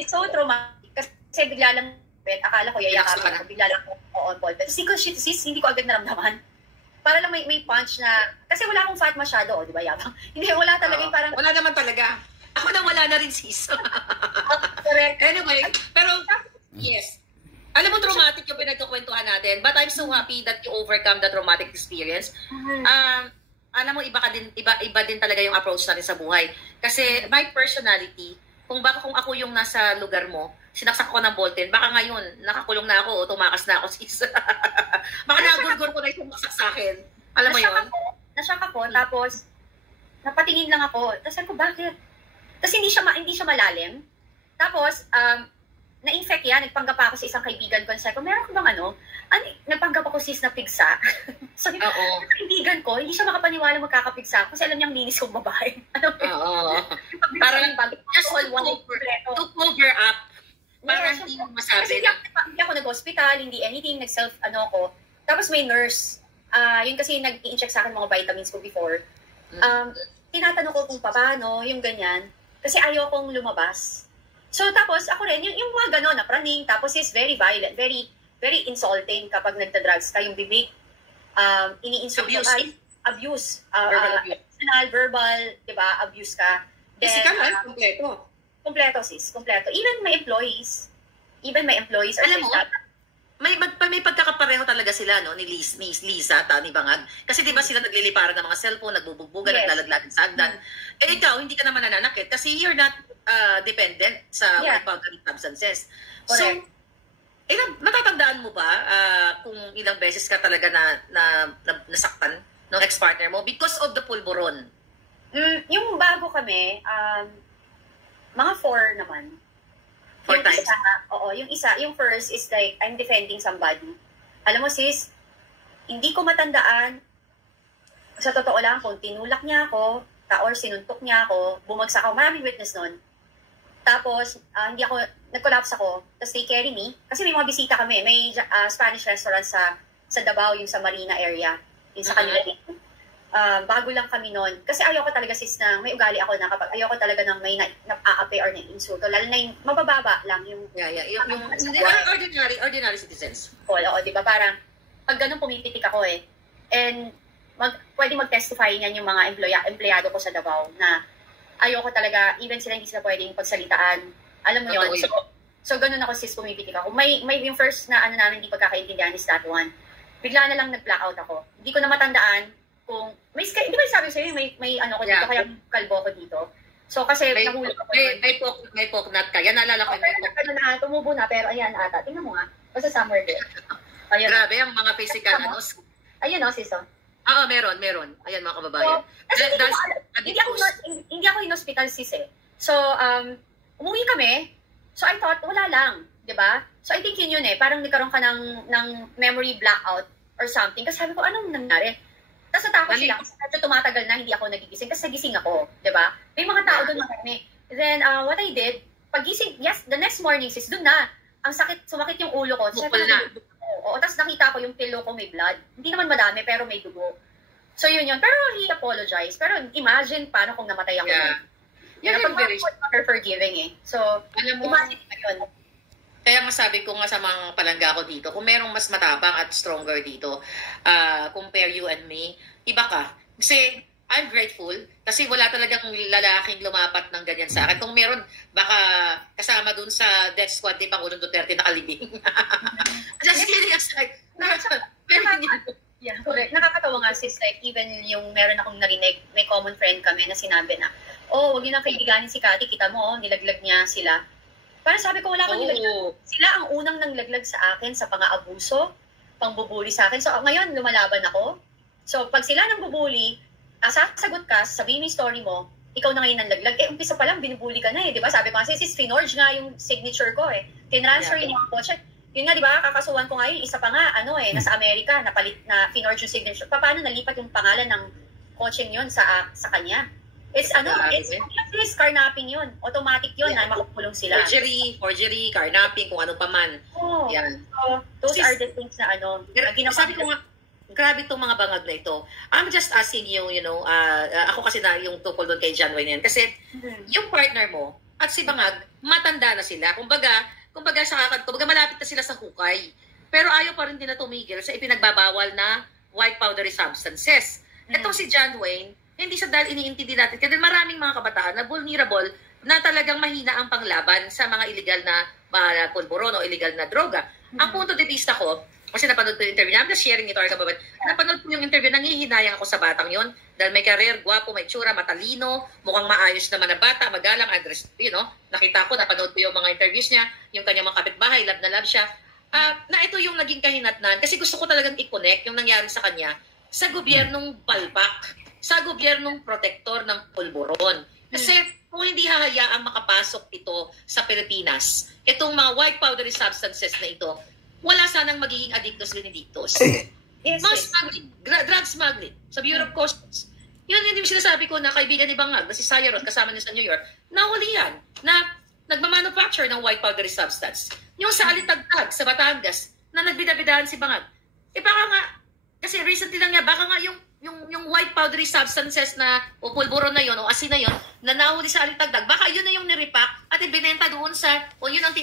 it's so traumatic. Kasi bigla lang, akala ko yayakapin ako, bigla lang ako on ball. Pero sis, hindi ko agad naramdaman. Para lang may punch na, kasi wala akong fat masyado, di ba, yabang? Hindi, wala talaga yung parang... Wala naman talaga. Ako nang wala na rin, sis. Correct. Anyway, pero, yes. Alam mo, traumatic yung pinagkukwentuhan natin, but I'm so happy that you overcome the traumatic experience. Alam mo, iba din talaga yung approach natin sa buhay. Kasi my personality, kung ako yung nasa lugar mo, sinaksak ko ng ballpen, baka ngayon, nakakulong na ako o tumakas na ako, sis. Baka nagulgol ko na yung tumaksak sa akin. Alam mo yun? Nashock ako, tapos, napatingin lang ako. Tapos sabi ko, bakit? Tapos hindi siya malalim. Tapos, na-infect yan, nagpanggap ako sa isang kaibigan ko. Sabi ko, meron ko bang nagpanggap ako sis na pigsa. So, yung kaibigan ko, hindi siya makapaniwala magkakapigsa ako kasi alam niyang linis kong babae. Parang, just to cover up. Parang hindi mo masabi. Kasi hindi ako nag-hospital, hindi anything, nag-self, ko. Tapos may nurse. Yun kasi nag-i-incheck sa akin mga vitamins ko before. Tinatanong ko kung paano, yung ganyan. Kasi ayaw kong lumabas. So, tapos ako rin, yung mga gano'n na praning, tapos is very violent, very very insulting kapag nagda-drugs ka, yung bibig, ini-insult ka, abuse, verbal, diba, abuse ka. Physical, kompleto. Kompleto, sis, kompleto. Even my employees. Alam mo, may pagkakapareho talaga sila, no, ni Liza at ni Bangag. Kasi di ba sila nagliliparan ng mga cellphone, nagbubugbugan, naglalaglagan sa hagdan. Eh ikaw, hindi ka naman nananakit kasi you're not dependent sa organic substances. Correct. So, natatandaan mo ba kung ilang beses ka talaga nasaktan ng ex-partner mo because of the pulburon? Yung bago kami, mga 4 naman. 4 times? Yung first is like, I'm defending somebody. Alam mo sis, hindi ko matandaan, sa totoo lang, kung tinulak niya ako, or sinuntok niya ako, bumagsak ako, maraming witness nun. Tapos, nag-collapse ako, tapos they carry me, kasi may mga bisita kami, may Spanish restaurant sa Davao, yung sa Marina area, yung sa kanila dito. Bago lang kami noon. Kasi ayoko talaga sis na may ugali ako na kapag ayoko talaga ng may na-aape or na-insulto. Lalo na yung mabababa lang yung... Yung ordinary citizens. Oo, di ba? Parang pag ganun pumipitik ako eh. And pwede mag-testify niyan yung mga empleyado ko sa Davao na ayoko talaga, even sila hindi sila pwedeng pagsalitaan. Alam mo yun? So ganun ako sis, pumipitik ako. May yung first na namin hindi pagkakaintindihan is that one. Bigla na lang nag-blackout ako. Hindi ko na matandaan kung may di ba sabi sa'yo may ko dito kaya kalbo ko dito. So kasi nahulog ako. May poknat ka. Yan naalala ko. Tumubo na pero ayan ata. Tingnan mo nga. Basta somewhere there. Ayan. Grabe ang mga physical Ayan sis. Oo, meron. Ayan mga kababayan. Hindi ako in hospital sis eh. So umuwi kami. So I thought wala lang, 'di ba? So I think yun eh. Parang nagkaroon ka ng memory blackout or something. Kasi sabi ko anong nangyari? Tapos natakot sila kasi medyo tumatagal na hindi ako nagigising kasi nagising ako, di ba? May mga tao doon marami. Then, what I did, pagising, the next morning, sis, doon na. Ang sakit, sumakit yung ulo ko. Bukol na. Oo, tapos nakita ko yung pillow ko may blood. Hindi naman madami, pero may dugo. So, yun. Pero he apologized. Pero imagine paano kung namatay ako. Yan yung very forgiving eh. So, imagine na yun. Kaya masabi ko nga sa mga palangga ko dito, kung merong mas matapang at stronger dito, compare you and me, iba ka. Kasi I'm grateful kasi wala talagang lalaking lumapat ng ganyan sa akin. Kung meron, baka kasama dun sa death squad ni Pangulong Duterte nakalibing. Just kidding aside. Yeah, correct. Nakakatawa nga sis, like even yung meron akong narinig, may common friend kami na sinabi na, oh, wag niyo nang kaibiganin si Cathy, kita mo, nilaglag niya sila. Parang sabi ko, wala akong nilaglag. Sila ang unang nanglaglag sa akin sa pang-aabuso, pangbubuli sa akin. So ngayon, lumalaban ako. So pag sila nang bubuli, sasagot ka, sabihin mo yung story mo, ikaw na ngayon nanlaglag. Umpisa pa lang, binubuli ka na di ba? Sabi ko kasi, sis, finorge nga yung signature ko Tinransfer yun yung kotse. Yun nga, di ba? Kakasuhan ko nga yun. Isa pa nga, nasa Amerika, na finorge yung signature. Paano nalipat yung pangalan ng kotse yun sa kanya? It's carnapping yun. Automatic yun na makukulong sila. Forgery, carnapping, kung ano pa man. Yan. So, those are the things na sabi ko nga, grabe itong mga bangag na ito. I'm just asking you, ako kasi na yung tukol doon kay John Wayne yan. Kasi yung partner mo at si Bangag, matanda na sila. Kumbaga malapit na sila sa hukay. Pero ayaw pa rin din na tumigil sa ipinagbabawal na white powdery substances. Itong si John Wayne, hindi siya dahil iniintindi natin. Kasi maraming mga kabataan na vulnerable na talagang mahina ang panglaban sa mga illegal na pulburon o illegal na droga. Ang punto de vista ko, kasi napanood ko yung interview, I'm just sharing ito, kababayan. Napanood ko yung interview, nangihinayang ako sa batang yon dahil may career, gwapo, may tsura, matalino, mukhang maayos naman na bata, magalang, address, nakita ko, napanood ko yung mga interviews niya, yung kanyang mga kapitbahay, love na love siya. Na ito yung naging kahinatnan, kasi gusto ko talagang i-connect yung nangyari sa kanya sa gobyernong palpak, sa gobyernong protektor ng pulburon. Kasi kung hindi hahayaang makapasok ito sa Pilipinas, itong mga white powdery substances na ito, wala sanang magiging addictus benedictus. Smuggling, drug smuggling sa Bureau of Customs. Yun yung sinasabi ko na kaibigan ni Bangag, na si Sayarot, kasama niya sa New York, nahuli yan, na nagmamanufacture ng white powdery substance. Yung sa Alitagtag, sa Batangas, na nagbidabidahan si Bangag. Baka nga, kasi recently lang niya, baka nga yung white powdery substances na o pulburo na yon o asin na yon na nahuli sa Alitagtag, baka yun na yung niripak at ibinenta doon sa, o yun ang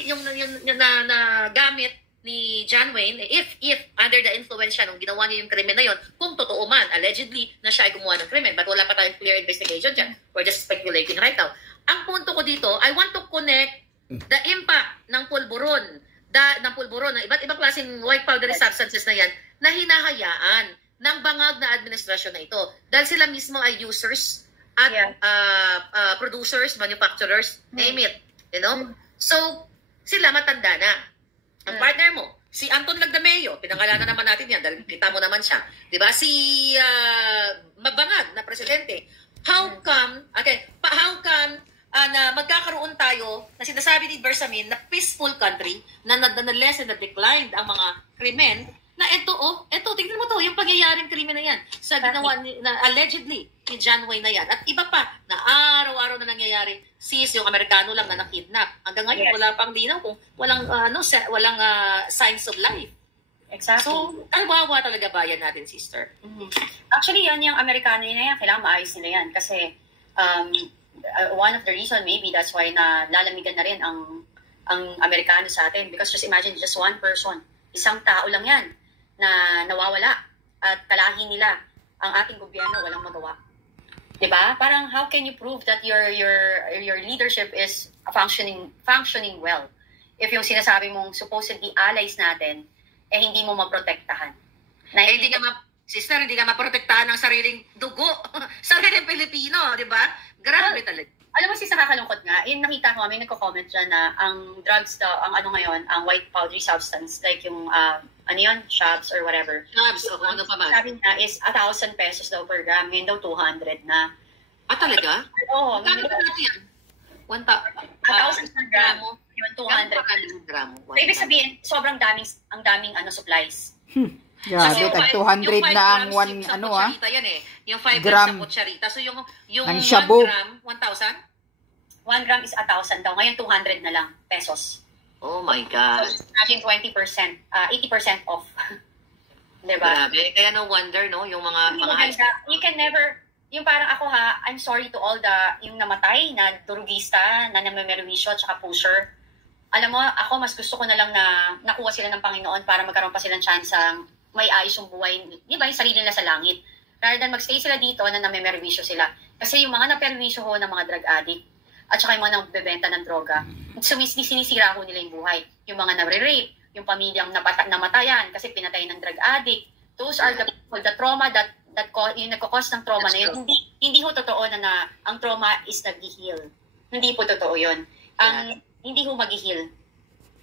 na gamit ni John Wayne, if under the influence siya nung ginawa niya yung krimen na yon, kung totoo man, allegedly, na siya ay gumawa ng krimen, but wala pa tayong clear investigation dyan. We're just speculating right now. Ang punto ko dito, I want to connect the impact ng pulburon, ng iba't ibang klaseng white powdery substances na yan, na hinahayaan ng bangag na administrasyon na ito. Dahil sila mismo ay users at producers, manufacturers, name it. So, sila matanda na. Ang partner mo, si Anton Lagdameo, pinangalanan naman natin yan dahil kita mo naman siya. Diba? Si Mabangag na presidente. How come na magkakaroon tayo na sinasabi ni Bersamin na peaceful country na lessen na declined ang mga krimen na ito, tingnan mo to, yung pangyayaring krimen na yan sa ginawa na allegedly ni John Wayne na yan. At iba pa na araw-araw na nangyayari, sis, yung Amerikano lang na nakidnap. Hanggang ngayon, wala pang linaw kung walang signs of life. Exactly. So, kawawa talaga bayan natin, sister. Actually, yung Amerikano na yan, kailangan maayos nila yan. Kasi, one of the reason, maybe that's why na lalamigan na rin ang Amerikano sa atin. Because just imagine, just one person, isang tao lang yan, na nawawala at kalahin nila ang ating gobyerno walang magawa. 'Di ba? Parang how can you prove that your leadership is functioning well if yung sinasabi mong supposedly allies natin hindi mo maprotektahan. Hindi ka maprotektahan ng sariling dugo, sariling Pilipino, 'di ba? Grabe talaga. Alam mo sis, nakakalungkot nga. Yung nakita ko, may nagko-comment dyan na ang drugs daw, ang white powdery substance, like yung, shabs or whatever. Shabs, ano pa man. Sabi niya is 1,000 pesos daw per gram. Ngayon daw 200 na. Talaga? Oo. Magkano natin yan? 1,000 per gram. Yung 200 gramo. So, ibig sabihin, sobrang ang daming supplies. Grabe, tag 200 na ang Yung 5 gram sa kutsarita. So yung 1 gram, 1,000? 1 gram is 1,000 daw. Ngayon 200 na lang pesos. Oh my God. So imagine 20%, 80% off. Diba? Grabe. Kaya no wonder, no? Yung mga you can never, yung parang ako I'm sorry to all yung namatay na durugista, na namamerwisyo, at saka pusher. Alam mo, ako mas gusto ko na lang na nakuha sila ng Panginoon para magkaroon pa silang chance may ayos yung buhay, di ba, yung sarili nila sa langit. rather than magstay sila dito na namemerwisyo sila. Kasi yung mga naperwisyo ho ng mga drug addict at saka yung mga nagbebenta ng droga, sinisira ho nila yung buhay. Yung mga nare-rape, yung pamilyang namatayan kasi pinatay ng drug addict, those are the trauma that yung nagkakos ng trauma na yun. Hindi ho totoo na ang trauma is nag-heal. Hindi po totoo yun. Hindi ho mag-heal.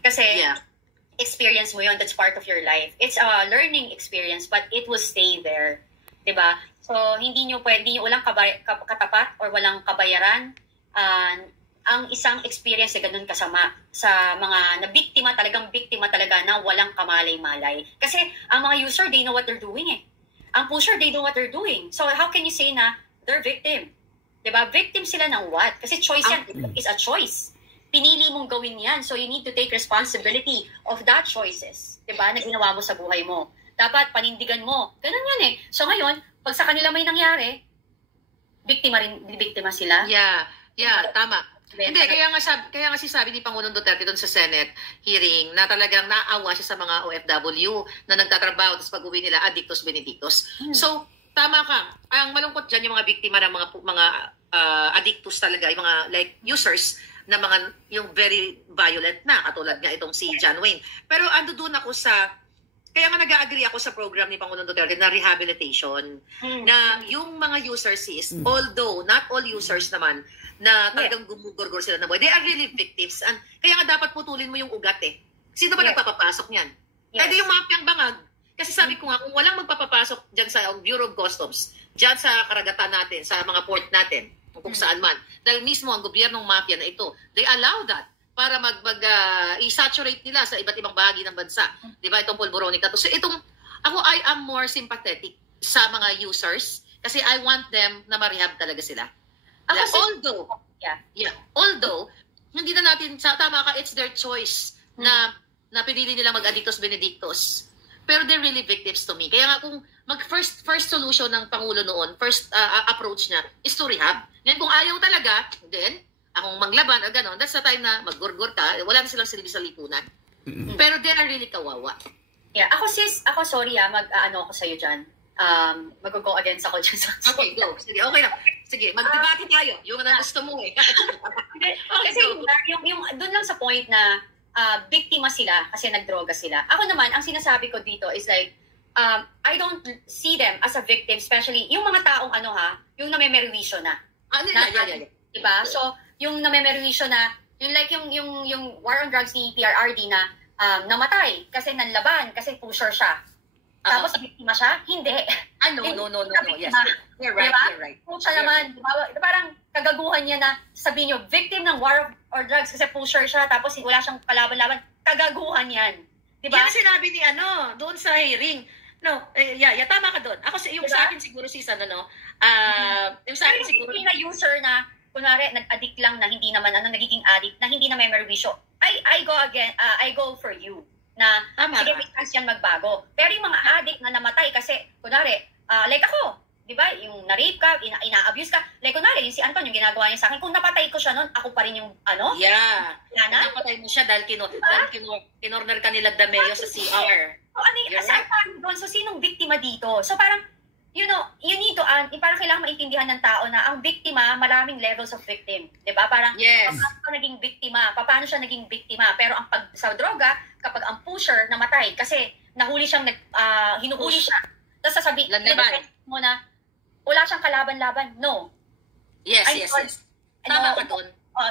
Kasi experience mo yun, that's part of your life. It's a learning experience, but it will stay there. Diba? So, hindi nyo walang katapat or walang kabayaran. Ang isang experience ay ganun kasama sa mga talagang biktima talaga na walang kamalay-malay. Kasi ang mga user, they know what they're doing eh. Ang pusher, they know what they're doing. So, how can you say na they're victim? Diba? Victim sila ng what? Kasi choice yan is a choice. Pinili mong gawin yan. So, you need to take responsibility of that choices. Diba? Na ginawa mo sa buhay mo. Dapat panindigan mo. Ganun yan eh. So, ngayon, pag sa kanila may nangyari, biktima sila. Yeah, tama. Hindi, kaya nga sabi ni Pangulong Duterte doon sa Senate hearing na talagang naawa siya sa mga OFW na nagtatrabaho tapos pag-uwi nila, addictus benedictus. So, tama ka. Ang malungkot dyan yung mga biktima ng mga addictus talaga, yung mga like users na mga yung very violent na, katulad nga itong si John Wayne. Pero ando doon ako kaya nga nag-agree ako sa program ni Pangulong Duterte na rehabilitation, na yung mga users although not all users naman, na talagang gumugurgur sila na buhay, they are really victims. And kaya nga dapat putulin mo yung ugat eh. Sino ba nagpapapasok niyan? Pwede yung mafia ang bangag. Kasi sabi ko nga, kung walang magpapapasok dyan sa Bureau of Customs, dyan sa karagatan natin, sa mga port natin, kung saan man, dahil mismo ang gobyernong mafia na ito, they allow that para i-saturate nila sa iba't ibang bahagi ng bansa. Di ba? Itong Polboronica. So I am more sympathetic sa mga users kasi I want them na ma-rehab talaga sila. Although, hindi na natin, tama ka, it's their choice na pinili nila mag-addictus benedictus. Pero they're really victims to me. Kaya nga kung first solution ng Pangulo noon, first approach niya is to rehab. Ngayon kung ayaw talaga, then akong manglaban o gano'n, that's the time na maggurgur ka, wala na silang silbi sa lipunan. Pero they are really kawawa. Yeah, ako sorry mag-ano ako sa'yo dyan. Mag-go against ako dyan. Okay, go. Sige, okay lang. Sige, mag-debate tayo. Yung na gusto mo eh. Kasi yung doon lang sa point na biktima sila kasi nagdroga sila. Ako naman, ang sinasabi ko dito is like, I don't see them as a victim, especially yung mga taong yung namemerwisyo na. Diba? So, yung namemerwisyo na, yung war on drugs ni PRRD na namatay kasi nanlaban, kasi pusher siya. Tapos biktima siya? Hindi. No. Yes. You're right, diba? You're right. Pusher naman. Diba? Parang kagaguhan niya na sabihin nyo, victim ng war or drugs kasi pusher siya, tapos wala siyang kalaban-laban. Kagaguhan yan. Diba? Yan sinabi ni doon sa hearing. No, tama ka doon. Ako, yung diba? Sa akin siguro yung sa akin siguro na user na kunwari, nag-addict lang na hindi naman, nagiging addict, na hindi na may merwisyo, I go for you. Na, sige, may chance yan magbago. Pero yung mga addict na namatay kasi, kunwari, like ako, di ba, yung na-rape ka, ina-abuse ka, like kunwari, yung si Anton, yung ginagawa niya sa akin, kung napatay ko siya noon, ako pa rin yung, napatay mo siya dahil kinorner ka nila Dameo sa CR. So, saan doon? So, sinong biktima dito? So, parang, you need to, parang kailangan maintindihan ng tao na ang biktima, maraming levels of victim. Diba? Parang, paano naging biktima? Paano siya naging biktima? Pero sa droga, kapag ang pusher namatay, kasi nahuli siyang, hinuhuli siya. Tapos sasabihin mo na, wala siyang kalaban-laban. No. Yes. Tama ka doon.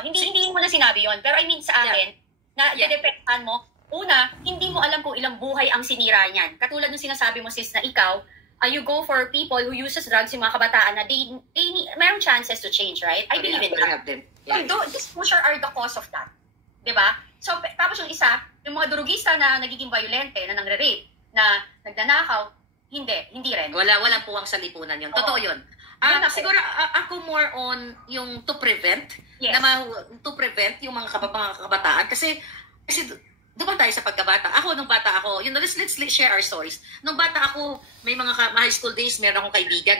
Hindi mo na sinabi yon. Pero I mean sa akin, na dedependahan mo, una, hindi mo alam kung ilang buhay ang sinira niyan. Katulad ng sinasabi mo, sis, na ikaw, you go for people who uses drugs, yung mga kabataan na they merong chances to change, right? I believe in that. So, these pusher are the cause of that. Diba? So, tapos yung isa, yung mga durugista na nagiging violente, na nangre-rape, na nagnanakaw, hindi rin. Walang puwang sa lipunan yun. Totoo yun. Siguro, ako more on yung to prevent, to prevent yung mga kabataan. Kasi doon tayo sa pagkabata. Ako, nung bata ako, let's share our stories. Nung bata ako, may mga high school days, meron akong kaibigan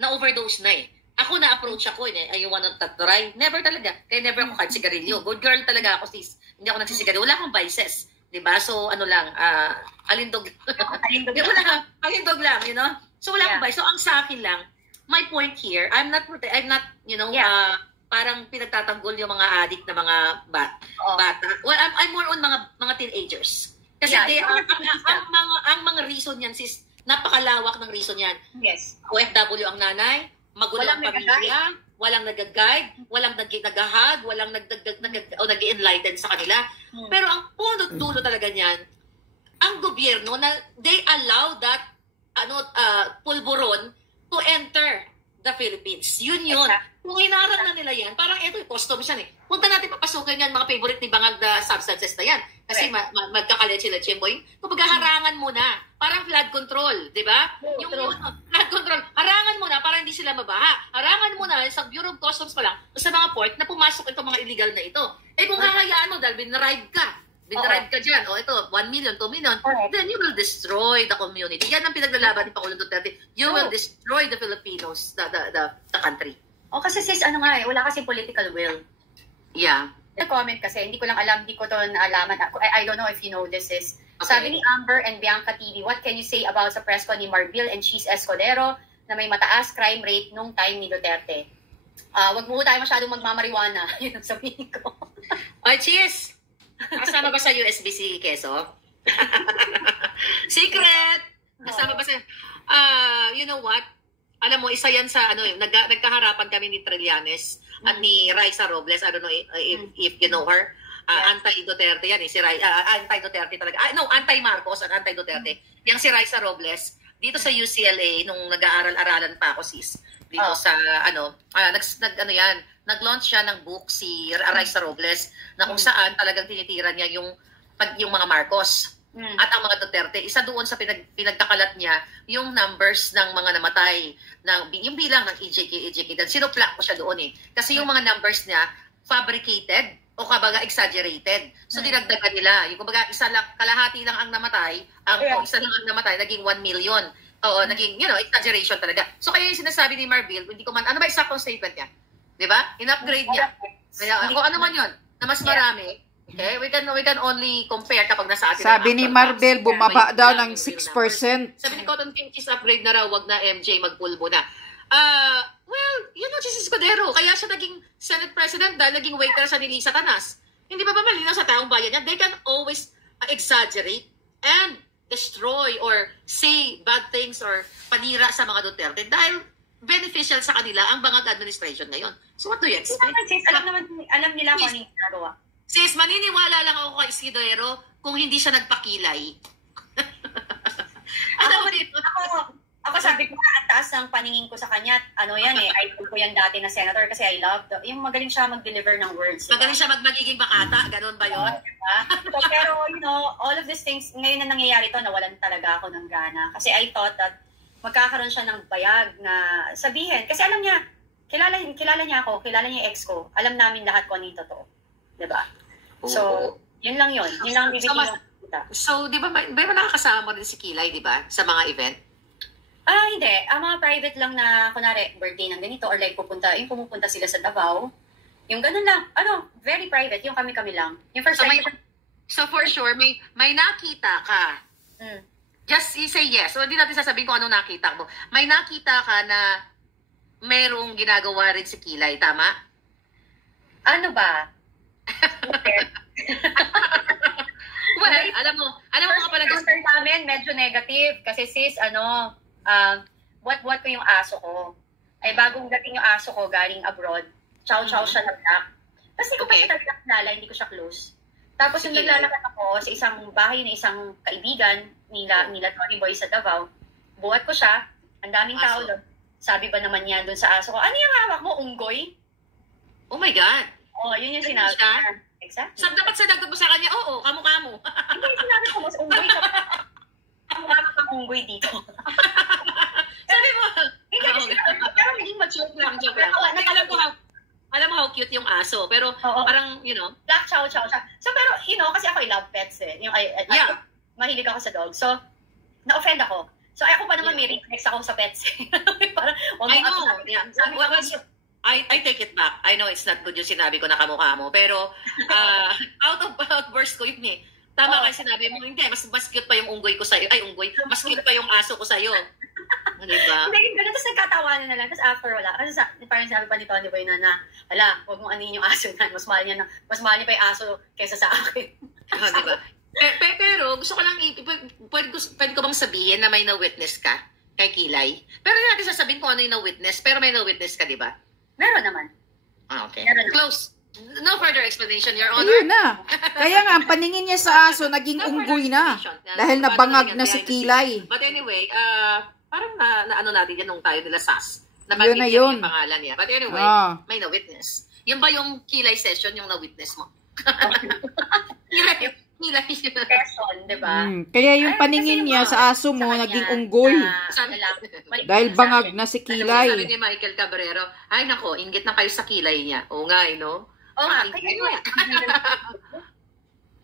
na overdose na eh. Ako na-approach ako eh. I wanna try. Never talaga. Kaya never ako kahit sigarilyo. Good girl talaga ako, sis. Hindi ako nagsisigarilyo. Wala akong vices. Diba? So, alindog. Alindog lang, So wala akong bias. So ang sa akin lang, my point here, I'm not, parang pinagtatanggol yung mga addict na mga bata. Well, I'm more on mga teenagers. Kasi ang mga reason yan, sis, napakalawak ng reason yan. Yes. OFW ang nanay, magulo ang pamilya, walang nag-guide, walang nag-hag, walang nag-enlighten sa kanila. Pero ang punot-dulo talaga niyan, ang gobyerno na they allow that pulburon to enter the Philippines. Yun. Kung hinarang na nila yan, parang ito yung customs yan eh. Huwag na natin papasukin yan, mga favorite ni Bangag na substances na yan. Kasi magkakaletsi-letsi mo yun. Kung harangan mo na, parang flood control, di ba? Yung flood control, harangan mo na para hindi sila mabaha. Harangan mo na sa Bureau of Customs pa lang, sa mga port na pumasok itong mga illegal na ito. Eh kung hahayaan mo dahil binaribe ka dyan, ito, 1 million, 2 million, then you will destroy the community. Yan ang pinaglalaban ni Pangulong Duterte. You will destroy the Filipinos, the country. Kasi sis, wala kasi political will. Yeah. Comment kasi, hindi ko lang alam, hindi ko to naalaman. I don't know if you know this is. Okay. Sabi ni Amber and Bianca TV, what can you say about sa press ko ni Marbil and Cheese Escudero na may mataas crime rate nung time ni Duterte? Wag mo tayo masyadong magmamariwana. Yun ang sabihin ko. Cheese! Kasama ba sa USBC Quezon? Secret! Kasama ba sa... you know what? Alam mo, isa yan sa, nagkaharapan kami ni Trillanes at ni Raisa Robles. I don't know if you know her. Anti-Duterte yan eh. Si anti-Duterte talaga. Anti-Marcos at anti-Duterte. Yang si Raisa Robles, dito sa UCLA, nung nag-aaral-aralan pa ako, sis. Dito sa, nag-launch siya ng book si Raisa Robles na kung saan talagang tinitira niya yung mga Marcos. At ang mga Duterte, isa doon sa pinagkakalat niya yung numbers ng mga namatay, yung bilang ng EJK. Sinupla ko siya doon eh. Kasi yung mga numbers niya, fabricated o kabaga exaggerated. So dinagdagan nila. Yung kumbaga, kalahati lang ang namatay, isa lang ang namatay, naging 1 million. Oo, naging, exaggeration talaga. So kaya yung sinasabi ni Marbil, hindi ko man, ano ba exact statement niya? Di ba? In-upgrade niya. Kaya, kung ano man yun, na mas marami, okay, we can only compare kapag nasa atin. Sabi ni Marvel, bumaba daw ng 6%. Sabi ni Cotton King, cheese upgrade na raw, wag na MJ, magpulbo na. Well, si Escudero, kaya siya naging Senate President dahil naging waiter sa ni Lisa Tanas. Hindi ba malinaw sa taong bayan niya? They can always exaggerate and destroy or say bad things or panira sa mga Duterte dahil beneficial sa kanila ang Bangag administration ngayon. So what do you expect? Alam nila kung ano yung ginagawa. Sis, maniniwala lang ako kay Escudero kung hindi siya nagpakilay. Ako sabi ko, ang taas ng paningin ko sa kanya, idol ko yan dati na senator kasi I love yung magaling siya mag-deliver ng words. Magaling siya magiging bakata, ganun ba yun? Diba? So, pero, all of these things, ngayon na nangyayari to, nawalan talaga ako ng gana. Kasi I thought that magkakaroon siya ng bayag na sabihin. Kasi alam niya, kilala niya ako, kilala niya yung ex ko, alam namin lahat kung ano yung totoo. Diba? So, yun lang yun. Yun lang bibigyan ng kita. So, di ba nakakasama mo rin si Kilay, di ba? Sa mga event? Hindi. Mga private lang na, kunwari, birthday ng ganito, or like pumupunta sila sa Davao. Yung ganun lang. Very private. Yung kami-kami lang. Yung first time. So, for sure, may nakita ka. Just say yes. So, hindi natin sasabihin kung ano nakita mo. May nakita ka na merong ginagawa rin si Kilay, tama? Ano ba? Well, alam mo nga pala namin, medyo negative. Kasi sis, what ko yung aso ko. Ay, bagong dating yung aso ko, galing abroad. Chow siya na black. Tapos hindi ko pa siya talaga kilala, hindi ko siya close. Tapos yung naglalakad ako sa isang bahay na isang kaibigan nila Tony Boy sa Davao. Buhat ko siya, ang daming tao doon. Sabi ba naman niya doon sa aso ko, ano yung hawak mo, unggoy? Oh my God! Yun yung sinabi niya. Exactly. Dapat sinagot mo sa kanya, oo, kamukha mo. Hindi, sinabi ko, mas unggoy ka. Kamukha kang unggoy dito. Sabi mo, pero naging joke lang. Alam mo how cute yung aso, pero parang, black chow siya. So, pero, kasi ako I love pets eh. Mahilig ako sa dog. So, na-offend ako. So, ako pa naman may reflex ako sa pets. Parang, I know. I take it back. I know it's not good yung sinabi ko na kamukha mo. Pero, out of outburst ko yun eh. Tama ka sinabi mo, hindi, mas cute pa yung unggoy ko sa'yo. Ay, unggoy. Mas cute pa yung aso ko sa'yo. Diba? Hindi, ganun. Tapos nagkatawanan na lang. Tapos after wala. Kasi parang sabi pa ni Tony Boy na, hala, huwag mong anin yung aso na. Mas mahal niya pa yung aso kaysa sa akin. Diba? Pero gusto ko lang, pwede ko bang sabihin na may na-witness ka kay Kilay? Pero hindi natin sasabihin kung ano yung na-witness, pero may na-witness ka, di ba? Meron naman. Okay. Meron naman. Close. No further explanation, Your Honor. Ayun na. Kaya nga, ang paningin niya sa aso, naging unggoy na. Dahil nabangag na si Kilay. But anyway, parang na ano natin yan nung tayo nila SAS. Yun na yun. Yung pangalan niya. But anyway, may na-witness. Yun ba yung Kilay session, yung na-witness mo? Kilay. Person, di ba? Kaya yung paningin niya sa aso mo, naging unggoy. Dahil bangag na si Kilay. Sabi ni Michael Cabrero, ay nako, inggit na kayo sa Kilay niya. Oo nga, no? Oo nga, kaya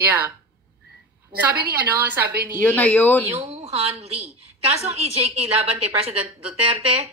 yeah. Sabi ni yun na yun. Yung Han Lee. Kasong EJK laban kay President Duterte,